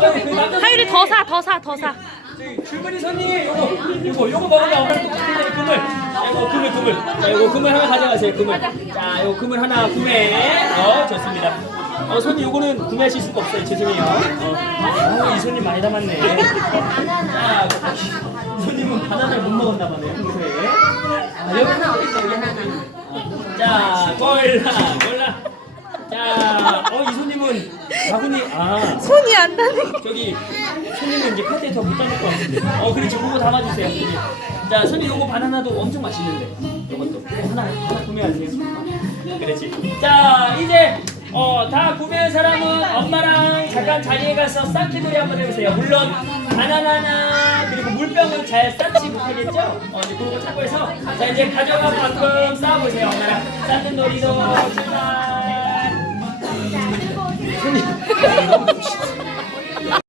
하율이 더 사, 더 사, 더 사. 저기 줄무늬 손님 요거 요거 요거 먹으면 엄마랑 똑같은 금을. 자, 요거 금을 금을. 자 요거 금을 하나 가져가세요 금을. 자 요거 금을 하나 구매. 어 좋습니다. 어 손님 요거는 구매하실 수가 없어요. 죄송해요. 어, 어, 이 손님 많이 담았네. 자 손님은 바나나를 못 먹었나 보네요 평소에. 아 여기 자 골라 골라 자 어 이 손님은 바구니 아 손이 안 닿네. 저기 손님은 이제 카드에 더 못 담을 것 같은데. 어, 그렇지. 그거 담아주세요. 손님. 자, 손님 요거 바나나도 엄청 맛있는데. 요것도 요거 하나 하나 구매하세요. 어, 그렇지. 자, 이제 어, 다 구매한 사람은 엄마랑 잠깐 자리에 가서 쌓기놀이 한번 해보세요. 물론 바나나나 그리고 물병은 잘 쌓지 못하겠죠? 어, 이제 그거 참고해서 자 이제 가져가고 만큼 쌓아보세요. 엄마랑 쌓는 놀이도 に。